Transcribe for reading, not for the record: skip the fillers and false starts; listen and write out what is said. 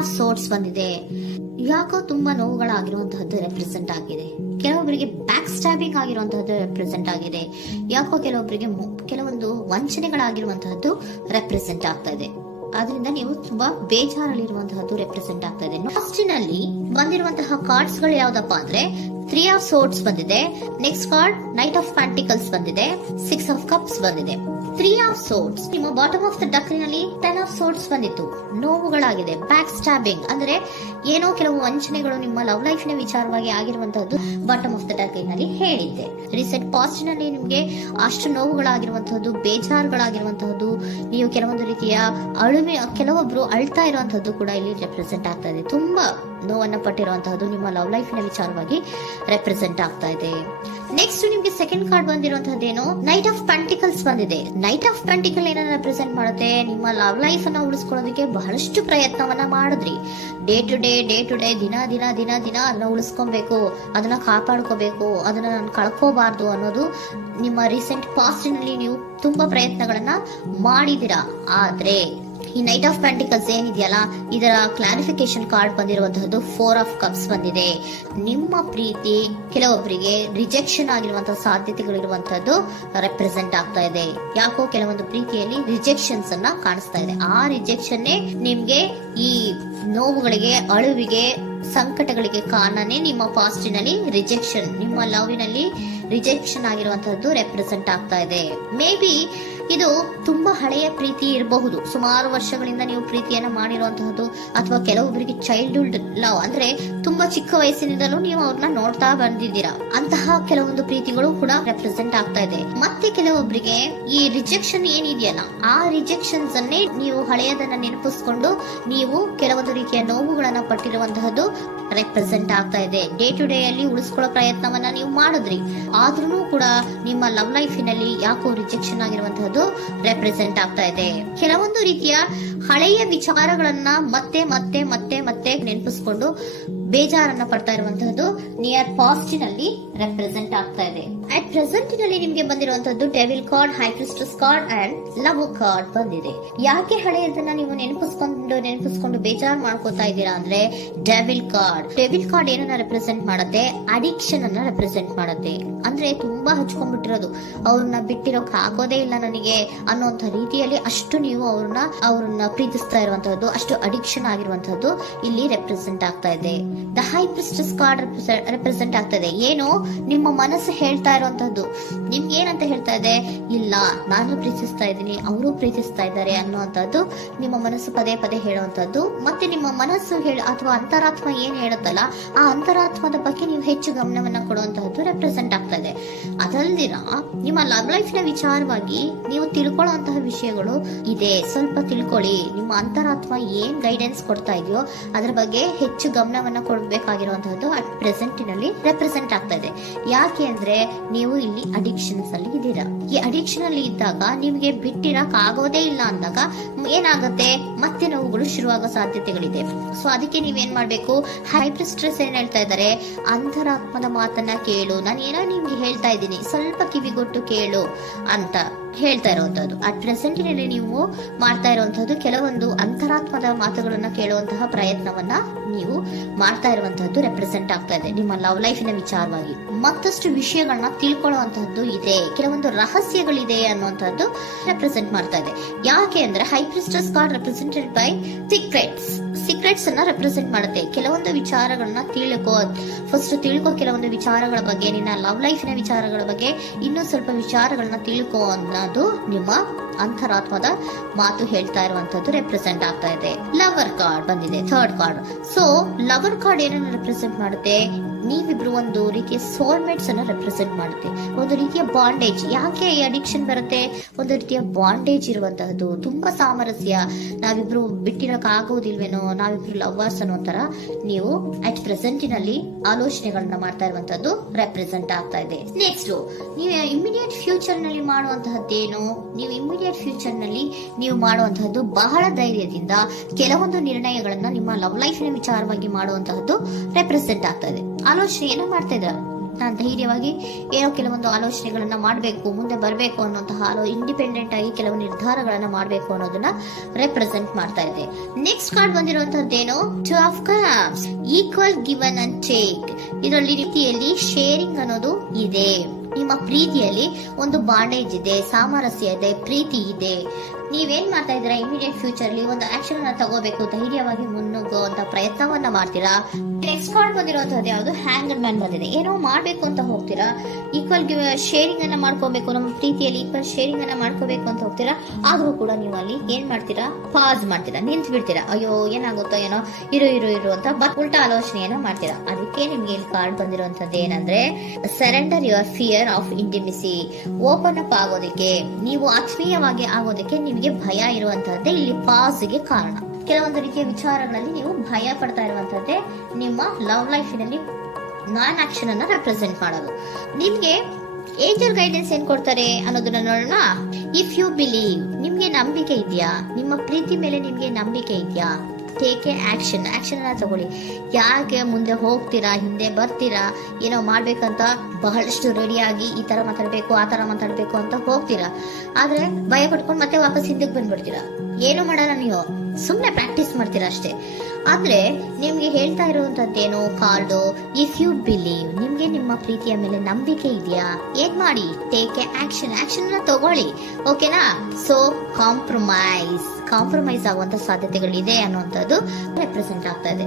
Of swords ಬಂದಿದೆ. ಯಾಕೋ ತುಂಬಾ ನೋವುಗಳಾಗಿರುವಂತಹದ್ದು ರೆಪ್ರೆಸೆಂಟ್ ಆಗಿದೆ. ಕೆಲವೊಬ್ಬರಿಗೆ ಬ್ಯಾಕ್ ಸ್ಟ್ಯಾಬಿಂಗ್ ಆಗಿರುವಂತಹದ್ದು ರೆಪ್ರೆಸೆಂಟ್ ಆಗಿದೆ. ಯಾಕೋ ಕೆಲವೊಬ್ಬರಿಗೆ ಕೆಲವೊಂದು ವಂಚನೆಗಳಾಗಿರುವಂತಹದ್ದು ರೆಪ್ರೆಸೆಂಟ್ ಆಗ್ತಾ ಇದೆ. ಆದ್ರಿಂದ ನೀವು ತುಂಬಾ ಬೇಜಾರಲ್ಲಿರುವಂತಹದ್ದು ರೆಪ್ರೆಸೆಂಟ್ ಆಗ್ತಾ ಇದೆ. ಫಸ್ಟಿನಲ್ಲಿ ಬಂದಿರುವಂತಹ ಕಾರ್ಡ್ಸ್ ಗಳು ಯಾವ್ದಪ್ಪ ಅಂದ್ರೆ 3 ಆಫ್ ಸೋರ್ಟ್ಸ್ ಬಂದಿದೆ. Next card knight of pentacles ಬಂದಿದೆ. 6 ಆಫ್ ಕಪ್ಸ್ ಬಂದಿದೆ. 3 ಆಫ್ ಸೋರ್ಟ್ಸ್ ನಿಮ್ಮ ಬಾಟಮ್ ಆಫ್ ದ ಡಕ್ನಲ್ಲಿ 10 ಆಫ್ ಸೋರ್ಟ್ಸ್ ಬಂದಿತ್ತು. ನೋವುಗಳಾಗಿದೆ, ಬ್ಯಾಕ್ ಸ್ಟ್ಯಾಬಿಂಗ್ ಅಂದ್ರೆ ಏನೋ ಕೆಲವು ವಂಚನೆಗಳು ನಿಮ್ಮ ಲವ್ ಲೈಫ್ ನ ವಿಚಾರವಾಗಿ ಆಗಿರುವಂತಹದ್ದು ಬಾಟಮ್ ಆಫ್ ದ ಡಕ್ನಲ್ಲಿ ಹೇಳಿದ್ದೆ. ರೀಸೆಂಟ್ ಪಾಸ್ಟ್ ನಲ್ಲಿ ನಿಮ್ಗೆ ಅಷ್ಟು ನೋವುಗಳಾಗಿರುವಂತಹದ್ದು, ಬೇಜಾರುಗಳಾಗಿರುವಂತಹದ್ದು, ನೀವು ಕೆಲವೊಂದು ರೀತಿಯ ಕೆಲವೊಬ್ರು ಅಳ್ತಾ ಇರುವಂತಹದ್ದು ಕೂಡ ಇಲ್ಲಿ ರೆಪ್ರೆಸೆಂಟ್ ಆಗ್ತಾ ಇದೆ. ತುಂಬಾ ನೋವನ್ನ ಪಟ್ಟಿರುವಂತಹದ್ದು ನಿಮ್ಮ ಲವ್ ಲೈಫ್ ನ ವಿಚಾರವಾಗಿ ರೆಪ್ರೆಸೆಂಟ್ ಆಗ್ತಾ ಇದೆ. ನೆಕ್ಸ್ಟ್ ನಿಮ್ಗೆ ಸೆಕೆಂಡ್ ಕಾರ್ಡ್ ಬಂದಿರುವಂತಹದ್ದೇನು ನೈಟ್ ಆಫ್ ಪ್ಯಾಂಟಿಕಲ್ಸ್ ಬಂದಿದೆ. ನೈಟ್ ಆಫ್ ಪ್ಯಾಂಟಿಕಲ್ ಏನನ್ನ ರೆಪ್ರೆಸೆಂಟ್ ಮಾಡುತ್ತೆ, ನಿಮ್ಮ ಲವ್ ಲೈಫ್ ಅನ್ನ ಉಳಿಸ್ಕೊಳ್ಳೋದಕ್ಕೆ ಬಹಳಷ್ಟು ಪ್ರಯತ್ನವನ್ನ ಮಾಡಿದ್ರಿ. ಡೇ ಟು ಡೇ ದಿನ ಅನ್ನ ಉಳಿಸ್ಕೊಬೇಕು, ಅದನ್ನ ಕಾಪಾಡ್ಕೋಬೇಕು, ಅದನ್ನ ನಾನು ಕಳ್ಕೋಬಾರ್ದು ಅನ್ನೋದು ನಿಮ್ಮ ರೀಸೆಂಟ್ ಪಾಸ್ಟ್ ನಲ್ಲಿ ನೀವು ತುಂಬಾ ಪ್ರಯತ್ನಗಳನ್ನ ಮಾಡಿದಿರಾ. ಆದ್ರೆ ಈ ನೈಟ್ ಆಫ್ ಪ್ಯಾಂಟಿಕಲ್ಸ್ ಏನಿದೆಯಲ್ಲ, ಇದರ ಕ್ಲಾರಿಫಿಕೇಶನ್ ಕಾರ್ಡ್ ಬಂದಿರುವಂತಹದ್ದು 4 ಆಫ್ ಕಪ್ಸ್ ಬಂದಿದೆ. ನಿಮ್ಮ ಪ್ರೀತಿ ಕೆಲವೊಬ್ಬರಿಗೆ ರಿಜೆಕ್ಷನ್ ಆಗಿರುವಂತಹ ಸಾಧ್ಯತೆಗಳಿರುವಂತಹದ್ದು ರೆಪ್ರೆಸೆಂಟ್ ಆಗ್ತಾ ಇದೆ. ಯಾಕೋ ಕೆಲವೊಂದು ಪ್ರೀತಿಯಲ್ಲಿ ರಿಜೆಕ್ಷನ್ಸ್ ಅನ್ನ ಕಾಣಿಸ್ತಾ ಇದೆ. ಆ ರಿಜೆಕ್ಷನ್ ನಿಮ್ಗೆ ಈ ನೋವುಗಳಿಗೆ, ಅಳುವಿಗೆ, ಸಂಕಟಗಳಿಗೆ ಕಾರಣನೇ ನಿಮ್ಮ ಪಾಸ್ಟಿನಲ್ಲಿ ರಿಜೆಕ್ಷನ್, ನಿಮ್ಮ ಲವ್ನಲ್ಲಿ ರಿಜೆಕ್ಷನ್ ಆಗಿರುವಂತಹದ್ದು ರೆಪ್ರೆಸೆಂಟ್ ಆಗ್ತಾ ಇದೆ. ಮೇ ಬಿ ಇದು ತುಂಬಾ ಹಳೆಯ ಪ್ರೀತಿ ಇರಬಹುದು. ಸುಮಾರು ವರ್ಷಗಳಿಂದ ನೀವು ಪ್ರೀತಿಯನ್ನ ಮಾಡಿರುವಂತಹದ್ದು, ಅಥವಾ ಕೆಲವೊಬ್ಬರಿಗೆ ಚೈಲ್ಡ್ಹುಡ್ ಲವ್ ಅಂದ್ರೆ ತುಂಬಾ ಚಿಕ್ಕ ವಯಸ್ಸಿನಿಂದಲೂ ನೀವು ಅವ್ರನ್ನ ನೋಡ್ತಾ ಬಂದಿದ್ದೀರಾ. ಅಂತಹ ಕೆಲವೊಂದು ಪ್ರೀತಿಗಳು ಕೂಡ ರೆಪ್ರೆಸೆಂಟ್ ಆಗ್ತಾ ಇದೆ. ಮತ್ತೆ ಕೆಲವೊಬ್ಬರಿಗೆ ಈ ರಿಜೆಕ್ಷನ್ ಏನಿದೆಯಲ್ಲ, ಆ ರಿಜೆಕ್ಷನ್ಸ್ ಅನ್ನೇ ನೀವು ಹಳೆಯದನ್ನ ನೆನಪಿಸ್ಕೊಂಡು ನೀವು ಕೆಲವೊಂದು ರೀತಿಯ ನೋವುಗಳನ್ನ ಪಟ್ಟಿರುವಂತಹದ್ದು ರೆಪ್ರೆಸೆಂಟ್ ಆಗ್ತಾ ಇದೆ. ಡೇ ಟು ಡೇ ಅಲ್ಲಿ ಉಳಿಸ್ಕೊಳ್ಳೋ ಪ್ರಯತ್ನವನ್ನ ನೀವು ಮಾಡಿದ್ರಿ, ಆದ್ರೂ ಕೂಡ ನಿಮ್ಮ ಲವ್ ಲೈಫಿನಲ್ಲಿ ಯಾಕೋ ರಿಜೆಕ್ಷನ್ ಆಗಿರುವಂತಹದ್ದು ರೆಪ್ರೆಸೆಂಟ್ ಆಗ್ತಾ ಇದೆ. ಕೆಲವೊಂದು ರೀತಿಯ ಹಳೆಯ ವಿಚಾರಗಳನ್ನ ಮತ್ತೆ ಮತ್ತೆ ಮತ್ತೆ ಮತ್ತೆ ನೆನಪಿಸ್ಕೊಂಡು ಬೇಜಾರನ್ನ ಪಡ್ತಾ ಇರುವಂತಹದ್ದು ನಿಯರ್ ಪಾಸ್ಟಿನಲ್ಲಿ ರೆಪ್ರೆಸೆಂಟ್ ಆಗ್ತಾ ಇದೆ. ಅಟ್ ಪ್ರೆಸೆಂಟಿನಲ್ಲಿ ನಿಮ್ಗೆ ಬಂದಿರುವಂತಹದ್ದು devil card, high priestess card and love card ಬಂದಿದೆ. ಯಾಕೆ ಹಳೆಯದನ್ನ ನೀವು ನೆನಪಿಸ್ಕೊಂಡು ಬೇಜಾರು ಮಾಡ್ಕೋತಾ ಇದ್ದೀರಾ ಅಂದ್ರೆ ಡೆವಿಲ್ ಕಾರ್ಡ್ ಏನನ್ನ ರೆಪ್ರೆಸೆಂಟ್ ಮಾಡುತ್ತೆ, ಅಡಿಕ್ಷನ್ ಅನ್ನ ರೆಪ್ರೆಸೆಂಟ್ ಮಾಡುತ್ತೆ. ಅಂದ್ರೆ ತುಂಬಾ ಹಚ್ಕೊಂಡ್ಬಿಟ್ಟಿರೋದು, ಅವ್ರನ್ನ ಬಿಟ್ಟಿರೋಕ್ ಆಗೋದೇ ಇಲ್ಲ ನನಗೆ ಅನ್ನೋಂಥ ರೀತಿಯಲ್ಲಿ ಅಷ್ಟು ನೀವು ಅವ್ರನ್ನ ಪ್ರೀತಿಸ್ತಾ ಇರುವಂತಹದ್ದು, ಅಷ್ಟು ಅಡಿಕ್ಷನ್ ಆಗಿರುವಂತಹದ್ದು ಇಲ್ಲಿ ರೆಪ್ರೆಸೆಂಟ್ ಆಗ್ತಾ ಇದೆ. The high priestess card represent ಆಗ್ತದೆ. ಏನು ನಿಮ್ಮ ಮನಸ್ಸು ಹೇಳ್ತಾ ಇರುವಂತಹದ್ದು, ನಿಮ್ಗೆ ಏನಂತ ಹೇಳ್ತಾ ಇದೆ, ಇಲ್ಲ ನಾನು ಪ್ರೀತಿಸ್ತಾ ಇದ್ದೀನಿ, ಅವರು ಪ್ರೀತಿಸ್ತಾ ಇದ್ದಾರೆ ಅನ್ನುವಂಥದ್ದು ನಿಮ್ಮ ಮನಸ್ಸು ಪದೇ ಪದೇ ಹೇಳುವಂತದ್ದು. ಮತ್ತೆ ನಿಮ್ಮ ಮನಸ್ಸು ಅಥವಾ ಅಂತರಾತ್ಮ ಏನ್ ಹೇಳುತ್ತಲ್ಲ, ಆ ಅಂತರಾತ್ಮದ ಬಗ್ಗೆ ನೀವು ಹೆಚ್ಚು ಗಮನವನ್ನ ಕೊಡುವಂತಹದ್ದು ರೆಪ್ರೆಸೆಂಟ್ ಆಗ್ತಾ ಇದೆ. ಅದಲ್ದಿರ ನಿಮ್ಮ ಲವ್ ಲೈಫ್ ನ ವಿಚಾರವಾಗಿ ನೀವು ತಿಳ್ಕೊಳ್ಳುವಂತಹ ವಿಷಯಗಳು ಇದೆ. ಸ್ವಲ್ಪ ತಿಳ್ಕೊಳ್ಳಿ, ನಿಮ್ಮ ಅಂತರಾತ್ಮ ಏನ್ ಗೈಡೆನ್ಸ್ ಕೊಡ್ತಾ ಇದೆಯೋ ಅದ್ರ ಬಗ್ಗೆ ಹೆಚ್ಚು ಗಮನವನ್ನ ಕೊಡಬೇಕಾಗಿರುವಂತಹದ್ದು ಅಟ್ ಪ್ರೆಸೆಂಟಿನಲ್ಲಿ ರೆಪ್ರೆಸೆಂಟ್ ಆಗ್ತಾ ಇದೆ. ಯಾಕೆ ಅಂದ್ರೆ ನೀವು ಇಲ್ಲಿ ಅಡಿಕ್ಷನ್ಸ್ ಅಲ್ಲಿ ಇದ್ದೀರಾ. ಈ ಅಡಿಕ್ಷನ್ ಅಲ್ಲಿ ಇದ್ದಾಗ ನಿಮ್ಗೆ ಬಿಟ್ಟಿರಕ್ ಆಗೋದೇ ಇಲ್ಲ ಅಂದಾಗ ಏನಾಗುತ್ತೆ, ಮತ್ತೆ ನೋವುಗಳು ಶುರುವಾಗೋ ಸಾಧ್ಯತೆಗಳಿದೆ. ಸೊ ಅದಕ್ಕೆ ನೀವೇನ್ ಮಾಡ್ಬೇಕು, ಹೈ ಪ್ರಿಸ್ಟೆಸ್ ಏನ್ ಹೇಳ್ತಾ ಇದ್ದಾರೆ, ಅಂತರಾತ್ಮದ ಮಾತನ್ನ ಕೇಳು, ನಾನು ಏನೋ ನಿಮ್ಗೆ ಹೇಳ್ತಾ ಇದ್ದೀನಿ, ಸ್ವಲ್ಪ ಕಿವಿಗೊಟ್ಟು ಕೇಳು ಅಂತ ಹೇಳ್ತಾ ಇರುವಂತದ್ದು. ಅಟ್ ಪ್ರೆಸೆಂಟಿನಲ್ಲಿ ನೀವು ಮಾಡ್ತಾ ಇರುವಂತಹದ್ದು ಕೆಲವೊಂದು ಅಂತರಾತ್ಮದ ಮಾತುಗಳನ್ನ ಕೇಳುವಂತಹ ಪ್ರಯತ್ನವನ್ನ ನೀವು ಮಾಡ್ತಾ ಇರುವಂತಹದ್ದು ರೆಪ್ರೆಸೆಂಟ್ ಆಗ್ತಾ ಇದೆ. ನಿಮ್ಮ ಲವ್ ಲೈಫಿನ ವಿಚಾರವಾಗಿ ಮತ್ತಷ್ಟು ವಿಷಯಗಳನ್ನ ತಿಳ್ಕೊಳ್ಳುವಂತಹದ್ದು ಇದೆ, ಕೆಲವೊಂದು ರಹಸ್ಯಗಳಿದೆ ಅನ್ನುವಂಥದ್ದು ರೆಪ್ರೆಸೆಂಟ್ ಮಾಡ್ತಾ ಇದೆ. ಯಾಕೆ ಅಂದ್ರೆ high priestess card represented by secrets ಅನ್ನ ರೆಪ್ರೆಸೆಂಟ್ ಮಾಡುತ್ತೆ. ಕೆಲವೊಂದು ವಿಚಾರಗಳನ್ನ ತಿಳ್ಕೊ ಕೆಲವೊಂದು ವಿಚಾರಗಳ ಬಗ್ಗೆ, ನಿನ್ನ ಲವ್ ಲೈಫಿನ ವಿಚಾರಗಳ ಬಗ್ಗೆ ಇನ್ನೂ ಸ್ವಲ್ಪ ವಿಚಾರಗಳನ್ನ ತಿಳ್ಕೊ ಅನ್ನೋದು ನಿಮ್ಮ ಅಂತರಾತ್ಮದ ಮಾತು ಹೇಳ್ತಾ ಇರುವಂತದ್ದು ರೆಪ್ರೆಸೆಂಟ್ ಆಗ್ತಾ ಇದೆ. ಲವರ್ ಕಾರ್ಡ್ ಬಂದಿದೆ, third card. So lover card ಏನನ್ನ ರೆಪ್ರೆಸೆಂಟ್ ಮಾಡುತ್ತೆ, ನೀವಿಬ್ರು ಒಂದು ರೀತಿಯ ಸೋಲ್ಮೇಟ್ಸ್ ಅನ್ನ ರೆಪ್ರೆಸೆಂಟ್ ಮಾಡುತ್ತೆ, ಒಂದು ರೀತಿಯ ಬಾಂಡೇಜ್. ಯಾಕೆ ಈ ಅಡಿಕ್ಷನ್ ಬರುತ್ತೆ, ಒಂದು ರೀತಿಯ ಬಾಂಡೇಜ್ ಇರುವಂತಹದ್ದು, ತುಂಬಾ ಸಾಮರಸ್ಯ, ನಾವಿಬ್ರು ಬಿಟ್ಟಿರಕ್ ಆಗೋದಿಲ್ವೇನೋ, ನಾವಿಬ್ರು ಲವರ್ಸ್ ಅನ್ನೋ ತರ ನೀವು ಅಟ್ ಪ್ರೆಸೆಂಟಿನಲ್ಲಿ ಆಲೋಚನೆಗಳನ್ನ ಮಾಡ್ತಾ ಇರುವಂತದ್ದು ರೆಪ್ರೆಸೆಂಟ್ ಆಗ್ತಾ ಇದೆ. ನೆಕ್ಸ್ಟ್ ನೀವು ಇಮಿಡಿಯೇಟ್ ಫ್ಯೂಚರ್ ನಲ್ಲಿ ಮಾಡುವಂತಹದ್ದೇನು, ನೀವು ಇಮಿಡಿಯೇಟ್ ಫ್ಯೂಚರ್ ನಲ್ಲಿ ನೀವು ಮಾಡುವಂತಹದ್ದು ಬಹಳ ಧೈರ್ಯದಿಂದ ಕೆಲವೊಂದು ನಿರ್ಣಯಗಳನ್ನ ನಿಮ್ಮ ಲವ್ ಲೈಫ್ ನ ವಿಚಾರವಾಗಿ ಮಾಡುವಂತಹದ್ದು ರೆಪ್ರೆಸೆಂಟ್ ಆಗ್ತಾ ಇದೆ. ಆಲೋಚನೆ ಏನೋ ಮಾಡ್ತಾ ಇದ್ದಾರೆ, ನಾನು ಧೈರ್ಯವಾಗಿ ಏನೋ ಕೆಲವೊಂದು ಆಲೋಚನೆಗಳನ್ನ ಮಾಡಬೇಕು, ಮುಂದೆ ಬರಬೇಕು ಅನ್ನೋಂತಹ ಇಂಡಿಪೆಂಡೆಂಟ್ ಆಗಿ ಕೆಲವು ನಿರ್ಧಾರಗಳನ್ನ ಮಾಡಬೇಕು ಅನ್ನೋದನ್ನ ರೆಪ್ರೆಸೆಂಟ್ ಮಾಡ್ತಾ ಇದೆ. ನೆಕ್ಸ್ಟ್ ಕಾರ್ಡ್ ಬಂದಿರುವಂತದ್ದೇನು, two of cups, equal given and take. ಇದರಲ್ಲಿ ರೀತಿಯಲ್ಲಿ ಶೇರಿಂಗ್ ಅನ್ನೋದು ಇದೆ. ನಿಮ್ಮ ಪ್ರೀತಿಯಲ್ಲಿ ಒಂದು ಬಾಂಡೇಜ್ ಇದೆ, ಸಾಮರಸ್ಯ ಇದೆ, ಪ್ರೀತಿ ಇದೆ. ನೀವೇನ್ ಮಾಡ್ತಾ ಇದ್ದೀರಾ, ಇಮಿಡಿಯೇಟ್ ಫ್ಯೂಚರ್ ಅಲ್ಲಿ ಒಂದು ಆಕ್ಷನ್ ಅನ್ನ ತಗೋಬೇಕು, ಧೈರ್ಯವಾಗಿ ಮುನ್ನುಗ್ಗುವಂತ ಪ್ರಯತ್ನವನ್ನ ಮಾಡ್ತೀರಾ. ನೆಕ್ಸ್ಟ್ ಕಾರ್ಡ್ ಬಂದಿರುವಂತದ್ದು ಯಾವುದು, ಹ್ಯಾಂಗರ್ ಮ್ಯಾನ್ ಬಂದಿದೆ. ಏನೋ ಮಾಡ್ಬೇಕು ಅಂತ ಹೋಗ್ತೀರಾ, ಈಕ್ವಲ್ ಶೇರಿಂಗ್ ಅನ್ನ ಮಾಡ್ಕೋಬೇಕು, ನಮ್ಮ ಪ್ರೀತಿಯಲ್ಲಿ ಈಕ್ವಲ್ ಶೇರಿಂಗ್ ಅನ್ನ ಮಾಡ್ಕೋಬೇಕು ಅಂತ ಹೋಗ್ತೀರಾ. ಆದ್ರೂ ಕೂಡ ನೀವು ಅಲ್ಲಿ ಏನ್ ಮಾಡ್ತೀರಾ, ಪಾಸ್ ಮಾಡ್ತೀರಾ, ನಿಂತು ಬಿಡ್ತೀರಾ. ಅಯ್ಯೋ ಏನಾಗುತ್ತೋ ಏನೋ, ಇರು ಅಂತ ಉಲ್ಟಾ ಆಲೋಚನೆಯನ್ನ ಮಾಡ್ತೀರಾ. ಅದಕ್ಕೆ ನಿಮ್ಗೆ ಇಲ್ಲಿ ಕಾರ್ಡ್ ಬಂದಿರುವಂತದ್ದು ಏನಂದ್ರೆ, surrender your fear of intimacy. Open up ಆಗೋದಕ್ಕೆ, ನೀವು ಆತ್ಮೀಯವಾಗಿ ಆಗೋದಕ್ಕೆ ನಿಮಗೆ ಭಯ ಇರುವಂತಹದ್ದೇ ಇಲ್ಲಿ ಪಾಸ್ಗೆ ಕಾರಣ. ಕೆಲವೊಂದು ರೀತಿಯ ವಿಚಾರಗಳಲ್ಲಿ ನೀವು ಭಯ ಪಡ್ತಾ ಇರುವಂತದ್ದೇ ನಿಮ್ಮ ಲವ್ ಲೈಫಿನಲ್ಲಿ ನಾನ್ ಆಕ್ಷನ್ ಅನ್ನ ರೆಪ್ರೆಸೆಂಟ್ ಮಾಡೋದು. ನಿಮ್ಗೆ ಏಂಜಲ್ ಗೈಡೆನ್ಸ್ ಏನ್ ಕೊಡ್ತಾರೆ ಅನ್ನೋದನ್ನ ನೋಡೋಣ. ಇಫ್ ಯು ಬಿಲೀವ್, ನಿಮ್ಗೆ ನಂಬಿಕೆ ಇದೆಯಾ, ನಿಮ್ಮ ಪ್ರೀತಿ ಮೇಲೆ ನಿಮ್ಗೆ ನಂಬಿಕೆ ಇದೆಯಾ, ಟೇಕ್ ಎ ಆಕ್ಷನ್ ಅನ್ನ ತಗೊಳ್ಳಿ. ಯಾಕೆ ಮುಂದೆ ಹೋಗ್ತೀರಾ, ಹಿಂದೆ ಬರ್ತೀರಾ, ಏನೋ ಮಾಡ್ಬೇಕಂತ ಬಹಳಷ್ಟು ರೆಡಿಯಾಗಿ ಈ ತರ ಮಾತಾಡ್ಬೇಕು ಆ ತರ ಮಾತಾಡ್ಬೇಕು ಅಂತ ಹೋಗ್ತೀರಾ. ಆದ್ರೆ ಭಯ ಪಟ್ಕೊಂಡು ಮತ್ತೆ ವಾಪಸ್ ಹಿಂದಕ್ಕೆ ಬಂದ್ಬಿಡ್ತೀರಾ. ಏನು ಮಾಡಲ್ಲ, ನೀವು ಸುಮ್ನೆ ಪ್ರಾಕ್ಟೀಸ್ ಮಾಡ್ತೀರಾ ಅಷ್ಟೇ. ಆದ್ರೆ ನಿಮ್ಗೆ ಹೇಳ್ತಾ ಇರುವಂತದ್ದೇನು ಕಾರ್ಡು, ಇಫ್ ಯು ಬಿಲೀವ್, ನಿಮ್ಗೆ ನಿಮ್ಮ ಪ್ರೀತಿಯ ಮೇಲೆ ನಂಬಿಕೆ ಇದೆಯಾ, ಏನ್ ಮಾಡಿ, ಟೇಕ್ ಎ ಆಕ್ಷನ್ ಅನ್ನ ತಗೊಳ್ಳಿ. ಓಕೆನಾ? ಸೊ ಕಾಂಪ್ರಮೈಸ್ ಆಗುವಂತ ಸಾಧ್ಯತೆಗಳಿದೆ ಅನ್ನುವಂಥದ್ದು ರೆಪ್ರೆಸೆಂಟ್ ಆಗ್ತಾ ಇದೆ.